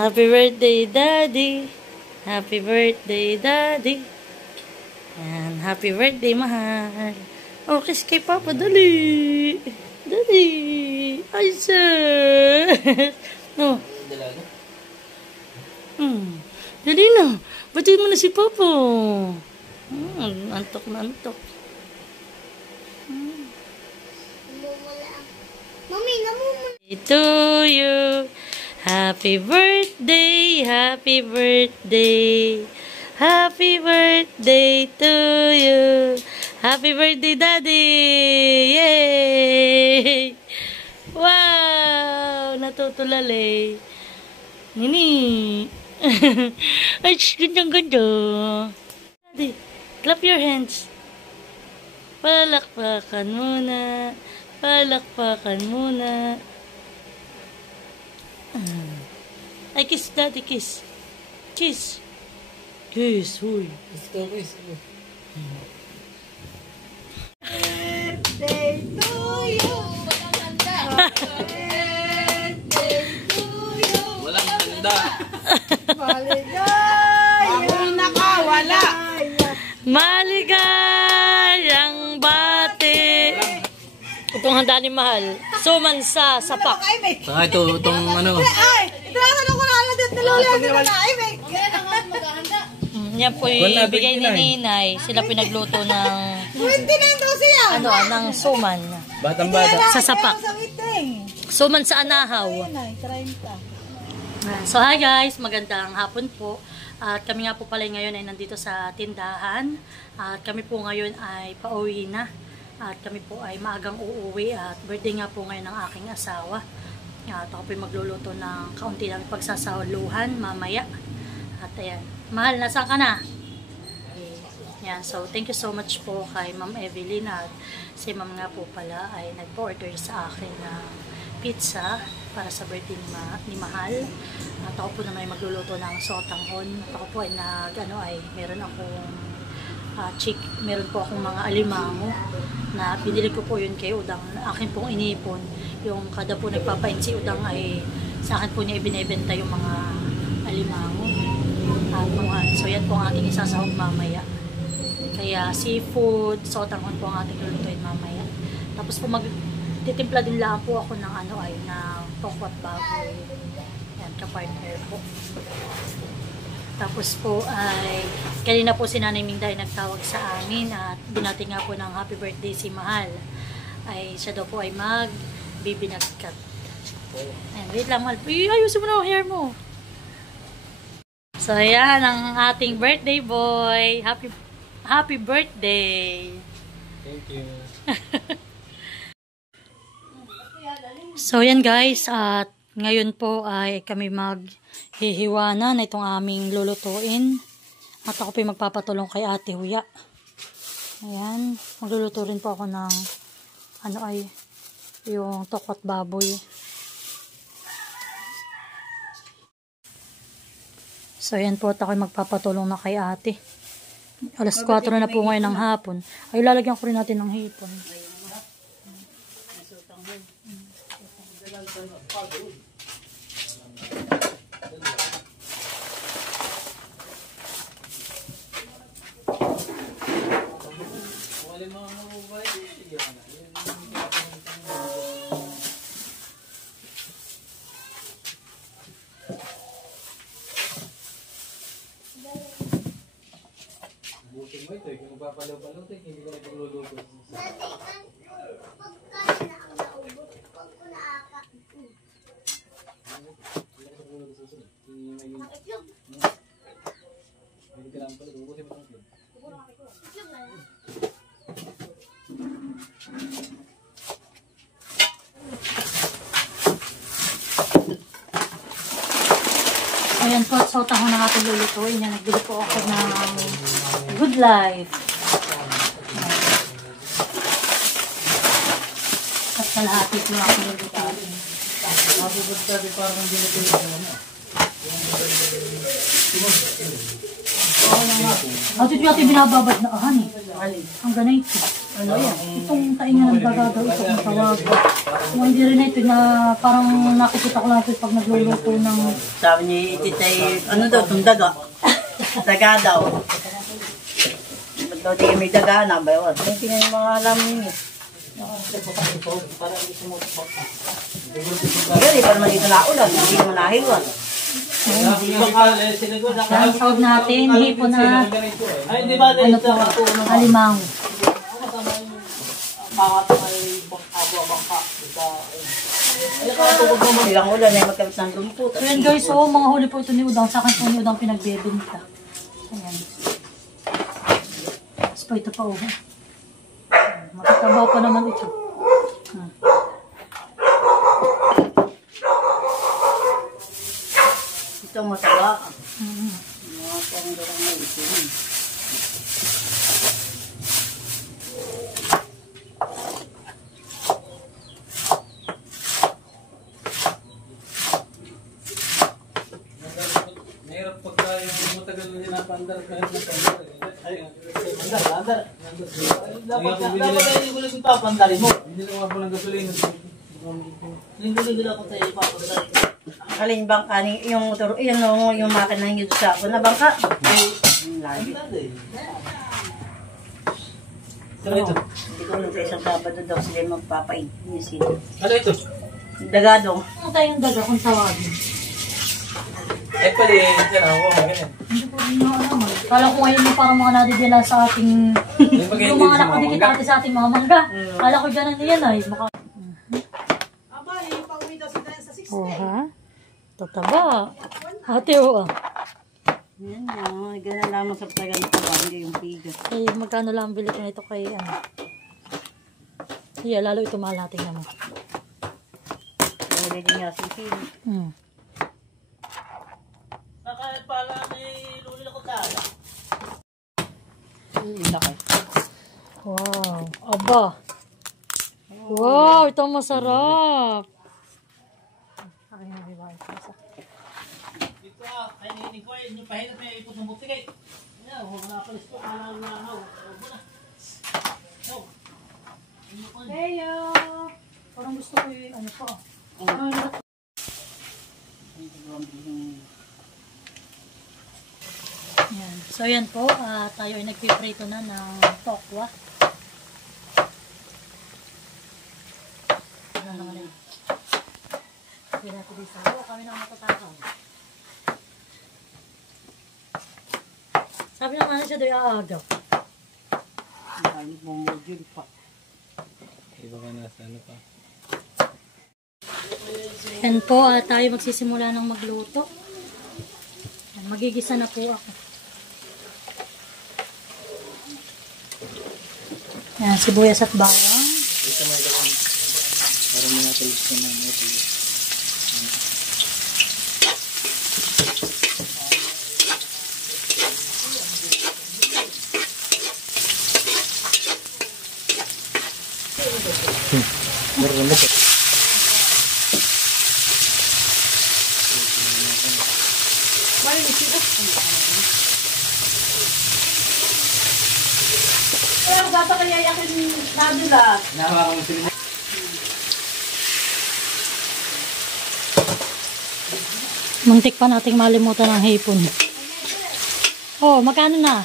Happy birthday, Daddy. Happy birthday, Daddy. And happy birthday, mahal. Oh, kiss kay Papa, dali. Dali. Ay, sir. No. Dali na. Batiin mo na si Papa. Antok na antok. Mami, namumula. To you. Happy birthday, happy birthday. Happy birthday to you. Happy birthday, Daddy. Yay! Wow! Natutulali. Nini. Ay, ganda-ganda. Daddy, clap your hands. Palakpakan muna. Palakpakan muna. Ay, kiss, Daddy, kiss. Kiss. Kiss, huy. Kiss ko, kiss ko. Birthday to you. Walang handa. Birthday to you. Walang handa. Maligayang nakawala. Maligayang bati. Itong handa ni Mahal. Suman sa sapak. Saka itong ano. Ay, ito na tanong ko na alam din. Nalulog na na. Ay, may. Yan po ibigay ni Ninay. Sila pinagluto ng 29 daw siya. ano, ng suman. Batang bata. Sa sapak. Sa meeting. Suman sa anahaw. Ay, 30. So hi guys, magandang hapon po. At kami nga po pala ngayon ay nandito sa tindahan. At kami po ngayon ay pauwi na. At kami po ay maagang uuwi at birthday nga po ngayon ng aking asawa. At ako po magluluto ng kaunti ng pagsasahuluhan mamaya. At ayan, Mahal, nasaan ka na? Yan, so thank you so much po kay Ma'am Evelyn at si Ma'am nga po pala ay nag-order sa akin ng pizza para sa birthday ni Mahal. At ako po naman magluluto ng sotanghon. At ako po ay meron akong meron po akong mga alimango na binili ko po yun kay Udang. Akin pong inipon. Yung kada po nagpapain si Udang ay sa akin po niya ibinebenta yung mga alimango. So yan po ang ating isasahog mamaya. Kaya seafood, sotanghon po ang ating lulutuin mamaya. Tapos po magtitimpla din lang po ako ng na tokwat baboy. Yan, kapartner po. Tapos po ay kanina po si Nanay Minday nagtawag sa amin at binati nga po ng happy birthday si Mahal. Ay siya daw po ay magbibinagkat. Ayan, wait lang Mahal. Ayusin mo na ang hair mo. So yan ang ating birthday boy. Happy birthday. Thank you. So yan guys, at ngayon po ay kami maghihiwa na itong aming lulutuin. At ako po magpapatulong kay Ate Huya. Ayan, magluluto rin po ako ng yung tokwat baboy. So yan po at ako magpapatulong na kay Ate. Alas 4 na po ngayon ng hapon. Ay lalagyan ko rin natin ng hipon. Buting mo ito, kung magpapalaw-palaw ito, hindi ka na pagluluto. Ayan po, sotanghon na ating lulutuin. Yan, nagbili po ako ng Good Life. At kalahati po ako lulutuin. Mabubod ka, di parang hindi na pinagano. At ito yung binababad na honey. Ang ganay ito. Ano yan? Itong tainga ng dagagaw, itong tawag. Kung hindi rin ito na parang nakikita ko lang ito pag nagluluto ng... Sabi ni Titay, ano daw, itong daga. Daga daw. Ba't daw di may daga na ba yun? Hindi nga yung mga alam niyo. Hindi pa naman dito naulan, hindi naman nahiwan. Yan, sahog natin, hipon na ano po, alimang. Ilang ulan ay magkabit ng lumpot. So yan guys, oh, mga huli po ito ni Udang. Sa akin po ni Udang pinagbebenta. Ayan. Tapos po ito pa, oh. Matatabaw pa naman ito. Ito mataba. Mga panggalang na ito. Mahirap pagka yung matagal na hinapandar kahit na pandar. Ay, andar. Dapat ay gulo yung papandarin mo. Hindi na mababa ng gasolina. Linggo-linggo ako tayo papandarin. Alin bang kaning yung motor, yung makina yung sa ako na bangka. Lagi. Ano ito? Hindi ko nung sa isang Sabado daw sila magpapainisip. Ano ito? Dagadong. Ano tayong daga kung tawagin? Eh pali, yan ako, ganyan. Hindi ko rin na alam. Kala ko ngayon yung parang mga nadidila sa ating... yung mga nakadikit natin sa ating mga mangga. Kala ko dyan yan ay. Baka... Aba, yung pang-uwi daw si Dayan sa 60. Oh, ha? Tataba. Ate, oo. Yan na, ganyan lamang sa tagang taba, hindi yung bigas. Eh, magkano lang bili ko nito kay ano? Yeah, lalo ito mahal natin naman. Wala din nga sisili. Bakit pala may luli na ko tala? Laki. Wow. Aba. Wow, ito masarap. Ay, hindi ba ito masarap? Dito ay ninig ko yung pahinat may ipot ng butikay. Yan, huwag na palis ko, kala na ako. Huwag na. Heyo! Parang gusto ko yung ano pa. Yan. So yan po, tayo ay nagpiprito na ng tokwa. Ano naman yun? Hindi natin din sa kami na matatakaw. Sabi ng ano siya doon, aagaw. Ang bumugil pa. Iba ka nasa ano pa. Yan po, tayo magsisimula ng magluto. Yan, magigisa na po ako. Yan, sibuyas at bawang. Dito may dalang. Parang mga talis ko na ito. Meron na ito. Kaya ang bata kaya yakin nadulas. Nahawakan mo sila. Muntik pa nating malimutan ang hipon. Oh, magkano na?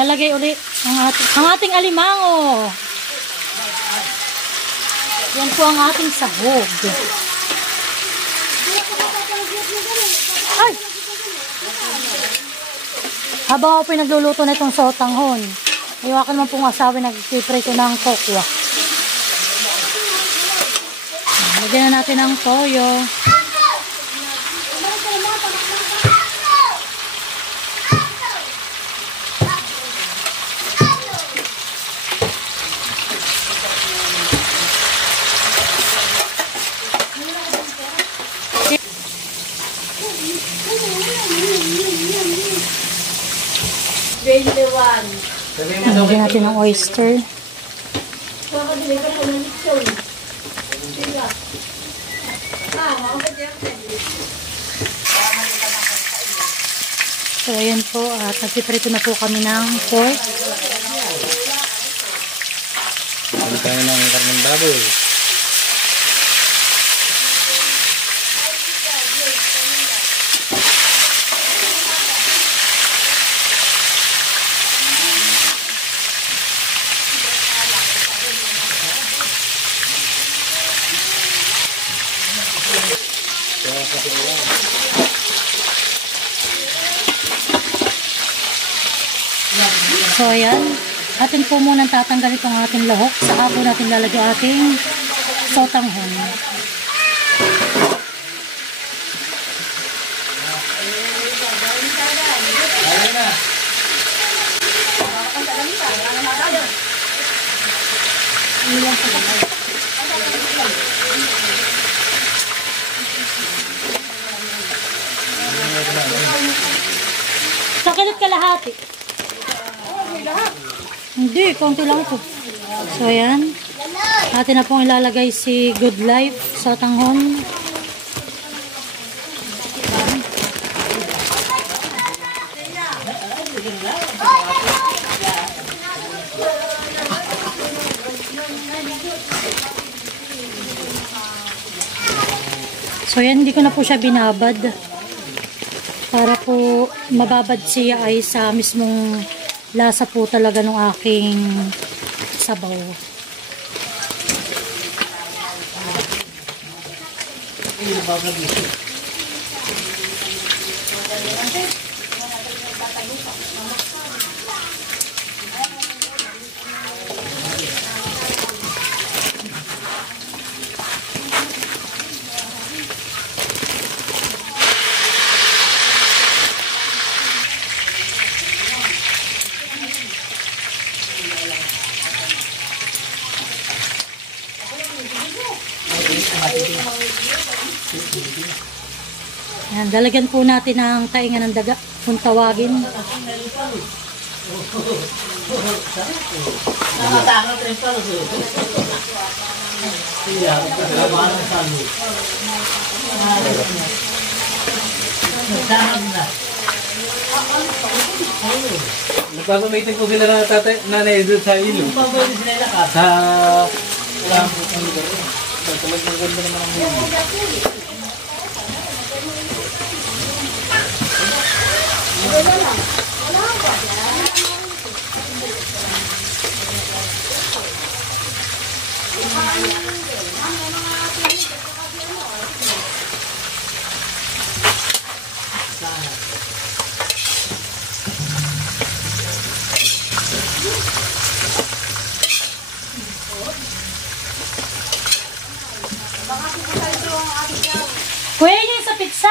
Lalagay uli ang ating alimango. Yan po ang ating sahog. Ay! Habang ako pinagluluto na itong sotanghon, iwakan naman pong asawa nagpiprito ng kokwa. Lagyan na natin ng toyo. Lagyan natin ng oyster. So, ayan po. At nagpiprito na po kami ng pork. Baboy. So ayan, atin po muna tatanggal itong ating lahok. Saka po natin lalagyan ating sotanghon. Sa kilit kalahati. Hindi, konti lang ito. So, ayan. Atin na pong ilalagay si Good Life sa tanghon. So, ayan, hindi ko na po siya binabad. Para po mababad siya ay sa mismong lasa po talaga ng aking sabaw. Yan, dalagyan po natin ang tainga ng daga kung tawagin. Nakatangat rin pala siya. Siya, nagkakabahan ng salo. Nagtangat na. Nagpapamitin po sila na tatay, nanay doon sa ilo. Pabalik sila lakas. Sa... Ano ba rin? Talagang ganda naman ang huli. Kuya, yun sa pizza.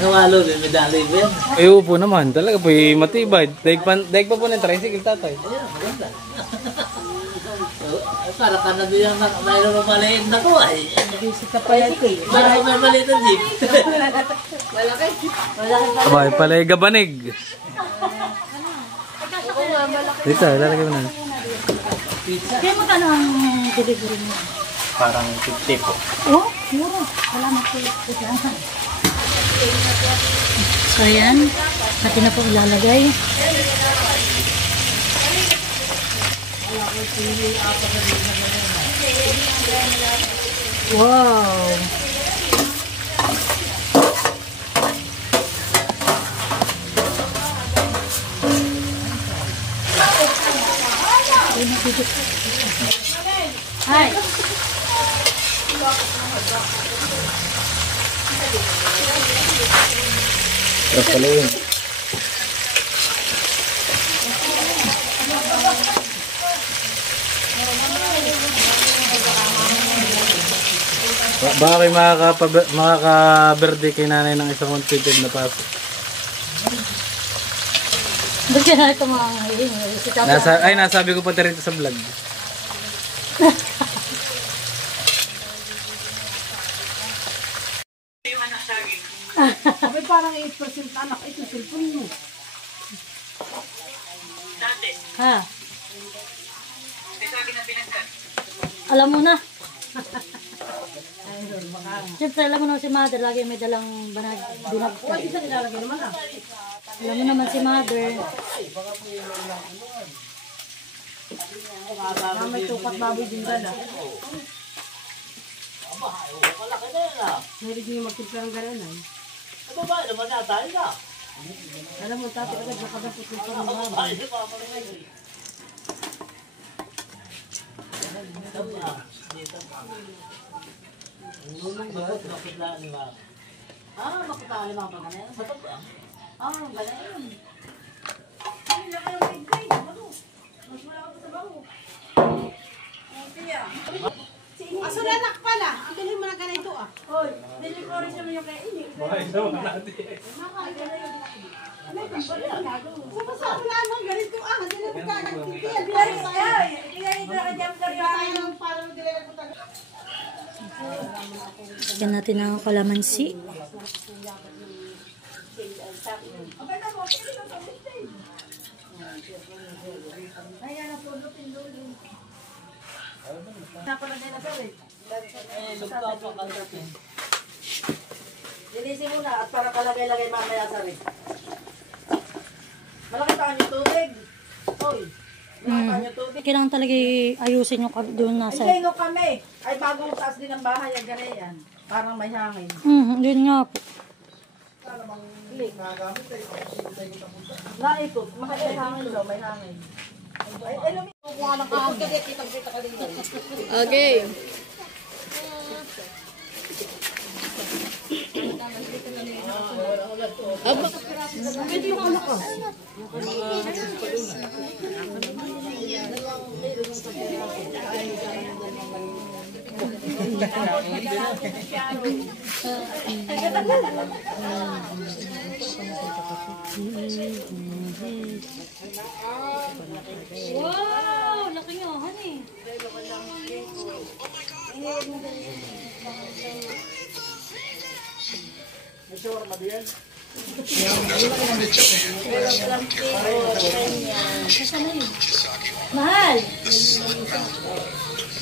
Ano nga lo, may medalay ba yan? Ay, upo naman. Talaga po, matibay. Daig pa po ng tricycle, tatay. Para ka na doon yung mayroon ng maliit na ko ay. Para may maliit na jeep. Abay, palay gabanig. Dito, lalagay mo na. Kaya magkano ang delivery mo? Parang 50 po. Oh, mura. Salamat po. So, ayan. Natin na po ilalagay. Wow! Hi! Sarap pala yun. Baka kayo makaka-birthday kay nanay ng isang unfitted na paso. Ba't ka na ito mga ngayon? Nasabi ko pa rito sa vlog. May parang 8% anak. Ito, cellphone mo. Ha? Alam mo na. Siyempre, alam mo naman si Mother, lagi may dalang binagta. Uy, isa nilalagay naman ah. Alam mo naman si Mother. May tupat baboy din dala. Meron din yung magtimpla ng gano'n ay. Alam mo, tati agad nakagapot ng pangbaboy. Makutali mga pagkanan. Galing. Asulanak pala. Ang tuloy mo na ganito ah. Hoy, nilikoris naman yung kaya ini. Bakit naman natin? Sa lamang ganito ah. Hindi na magkakagtitiyan. Yan natin ang kalamansi. Linisin muna at para kalagay-lagay mamaya sa rin. Malaki pa yung tubig. Hoy, malaki pa yung tubig. Kailangan talaga ayusin yung doon nasa. Ay, no kami. Ay, bagong taas din ang bahay. Ang ganyan. Parang may hangin. Yun nga po. Naikot. May hangin daw. May hangin. Ay, lumikuha ng kahangin. Kitang-kita ka rin. Okay. Wow! Laki nyo, honey. Mahal!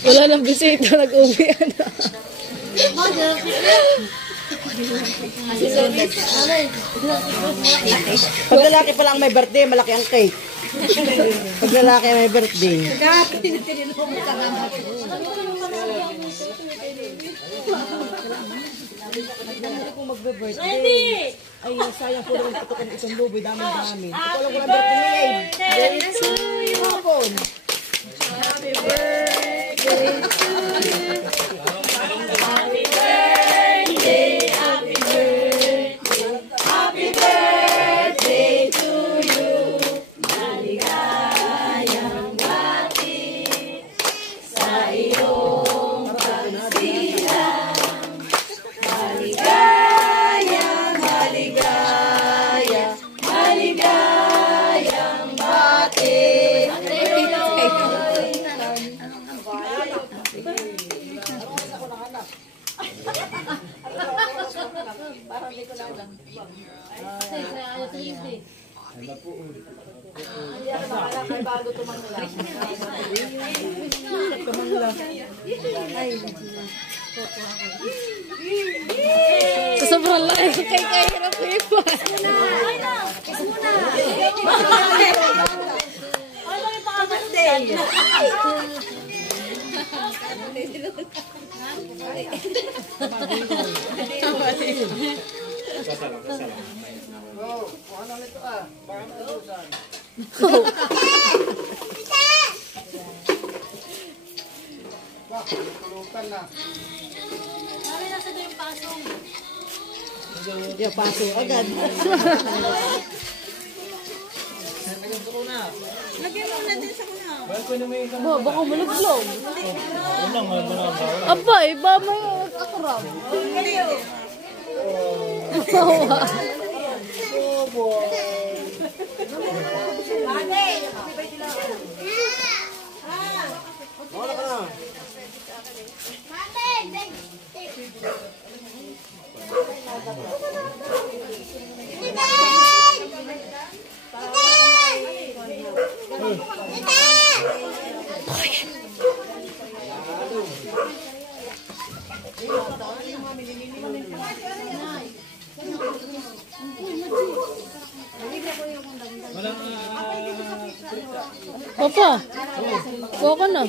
Wala nang bisita, nag-uwi na. Pag lalaki pa lang may birthday, malaki ang cake. Pag lalaki may birthday. Ready! Ay, sayang po rin ito kung isang luboy. Dami-dami. Happy birthday to you! Hapon. Happy birthday to you! Happy birthday! Happy birthday! Happy birthday to you! Maligayang bati sa iyong pagsilang. Maligayang, maligaya, maligayang bati. Ay, bago tumangla. Sa sobrang laki kay kahirap ko yung Yung paso agad. baka malaglag. Aba, iba mo yung kakrab. Walang Papa, kuha ka na.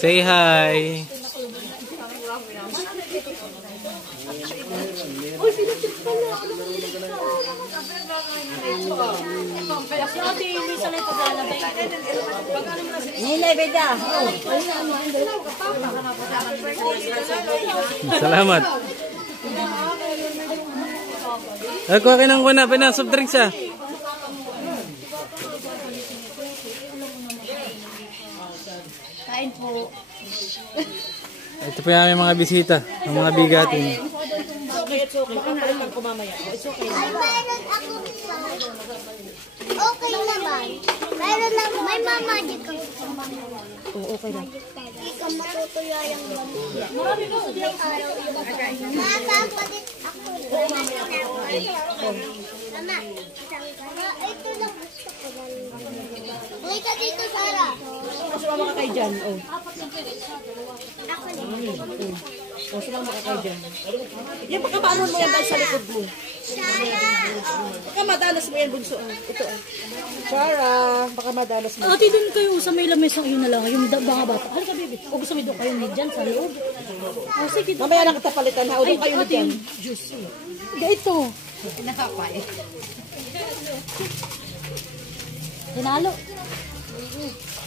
say hi. Si Ate Lisa na ito lalabay. Ninay, beda. Salamat. Kuha ka ng kuna, pinang soft drinks ah. Kain po. Ito po yung aming mga bisita, ang mga bigatin. Okay naman. Meron lang, may mamagic ang Oo, okay lang. ikaw matutuya yung marami ko may araw yung makapalit ako. Mama, ito lang gusto ko. Uy ka dito, Sarah. Sumama ka kayo dyan. Oh. Ako din. Oh, sumama ka kayo dyan. Yan, baka paano mo yan dahil sa likod mo. Baka madalas mo yan, bunso. Ito ah. Sarah, baka madalas mo. Ate, doon kayo sa may lamesang yun na lang. Yung mga bata. Halika, baby. O gusto mo doon kayo dyan sa loob. O sige. Mamaya lang kita palitan ha. O doon kayo na ate, dyan. yung juice. Ito. Tinalo.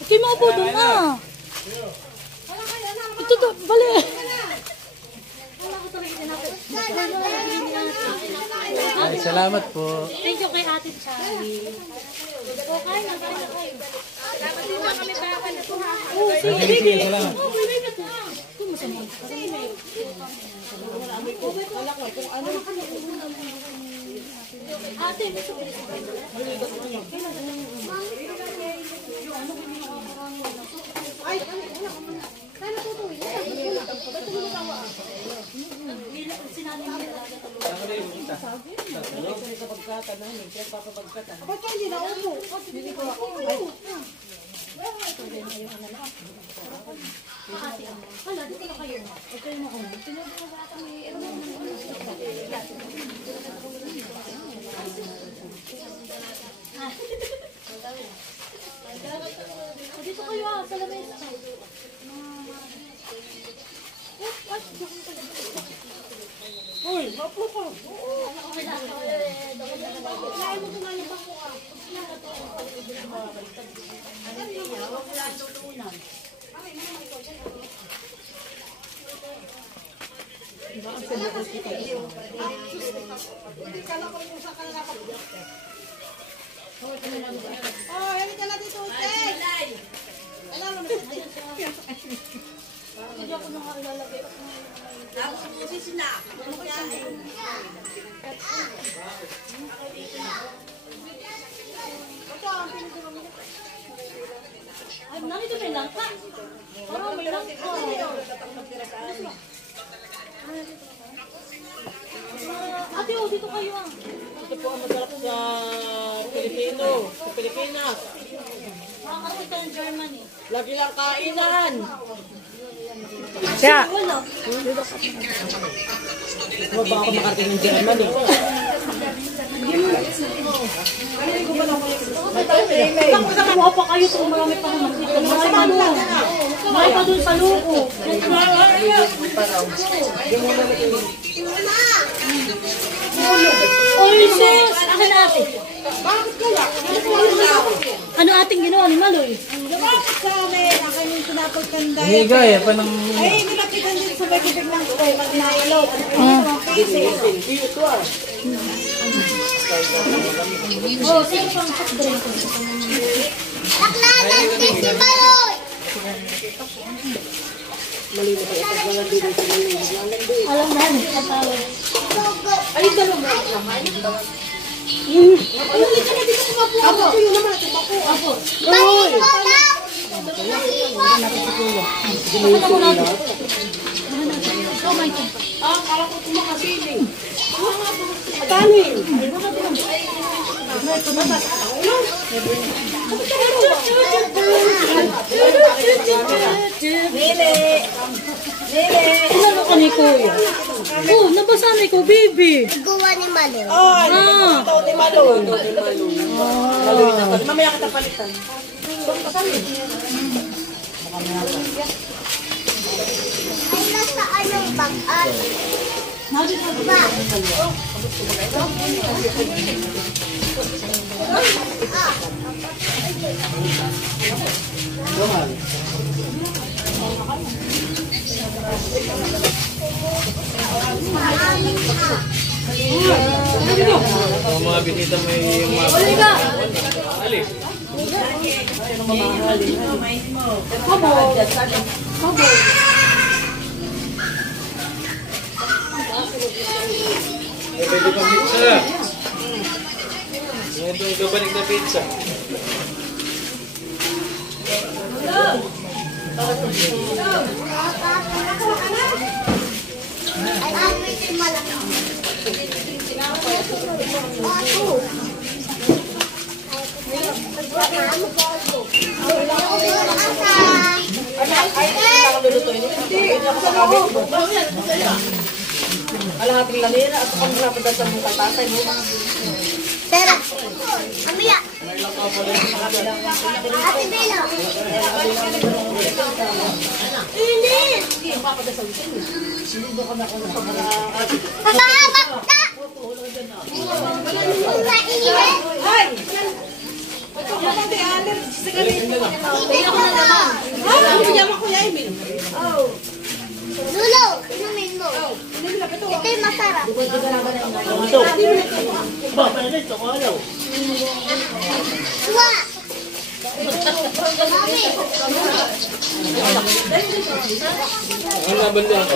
Okay, maupo doon ah. Ito to, bali. Ay, salamat po. Thank you kay Ate Charlie. Okay, Sige, salamat. Ate, dito kayo ah, sa lamesa. Uy, mapo ka. Ay, narito may langka. Parang may langka. Ate, oh, dito kayo ah. Ito po ang masarap sa Pilipino. Sa Pilipinas. Makakarating ka ng Germany. Lagi lang kainan. Wala. Huwag ba ako makarating ng Germany? Kuha pa kayo kung marami pa naman dito. Marami pa doon sa luko. Oy, sis! Akin natin. Bakit kaya? Ano ating ginawa ni Maloy? Lumapit sa amin, ang kanyang pinapagkanda. Higay, pa ng... Ay, nilapitan din sa bagay ng koy, mag-nailaw. Ang pisi. Oh, sino pang soft drink ko? Baklaran din si Maloy. Alam na, ang tawag. Ay, dalawa mo naman. Apo, yun naman. Apo. Balik mo daw. Pakita mo natin. Oh my God. Ah, kala ko kumakabiling. Kanin. Ano ka ni Kuya? Oh, nabasa na ko, baby. Gawa ni Maloy. Ay, ito ni Malon. Malon na pala. Mamaya kita palitan. Ay, nasa anong bag? Ba? Ang mga bisita may mga... Alif. May pwede pang pizza. Ito yung kabanig na pizza. Ay, amoy si Malaki. Alahating lamira at ang rapadan sa mukha tatay mo. Tara. Amiya. Ate Bella. Init. Kakabak na. Mainit. Ay! Ito ko lang di allergy sa ganito. Hindi ako na naman. Ah, pijama ko yan, Emil. Lulo, inumin mo. Ito yung masarap. Suwa. Mami. Ang laban din ako.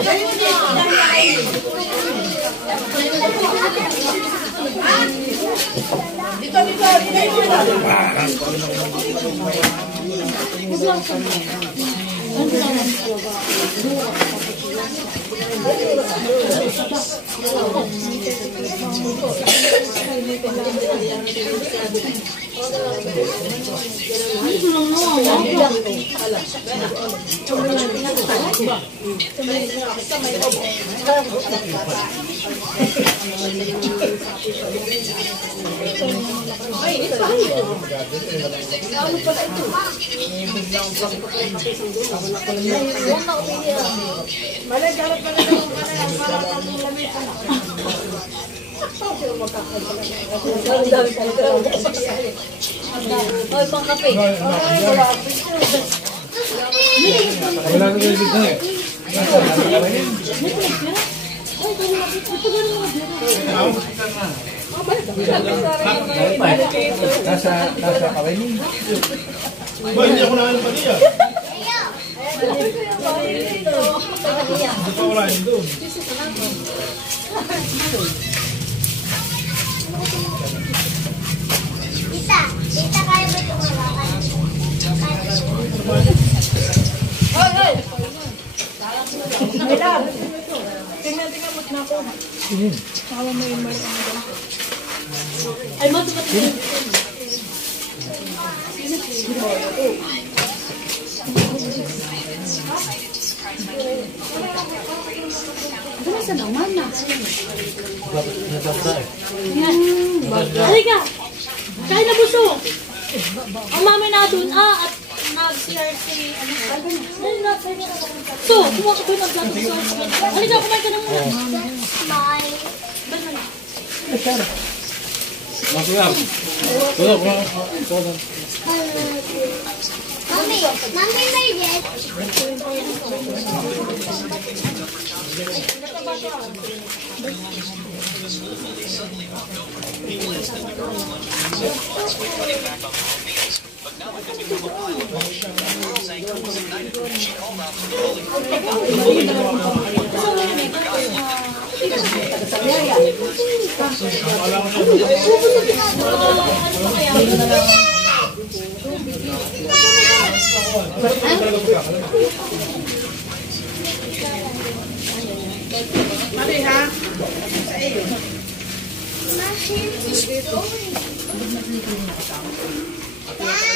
Wala ko dito eh. Nasa kaway niyo. Ba, hindi ako nakalang pa niya. Hindi pa wala yun doon. Tita, tita kaya ba itong hawakan? Tingnan mo na ako. Ay, matupat na. Ano sa naman na? Halika! Kaya na buso! Ang mami na doon, at nag-CRC, So, kumuha ka doon ang plato sa CRC. Halika, kumain ka na muna. Smile. Masuyap. Tulog. Mami, Mami Mildred. Mari ha? Sa iyo. My hair is going. Dad.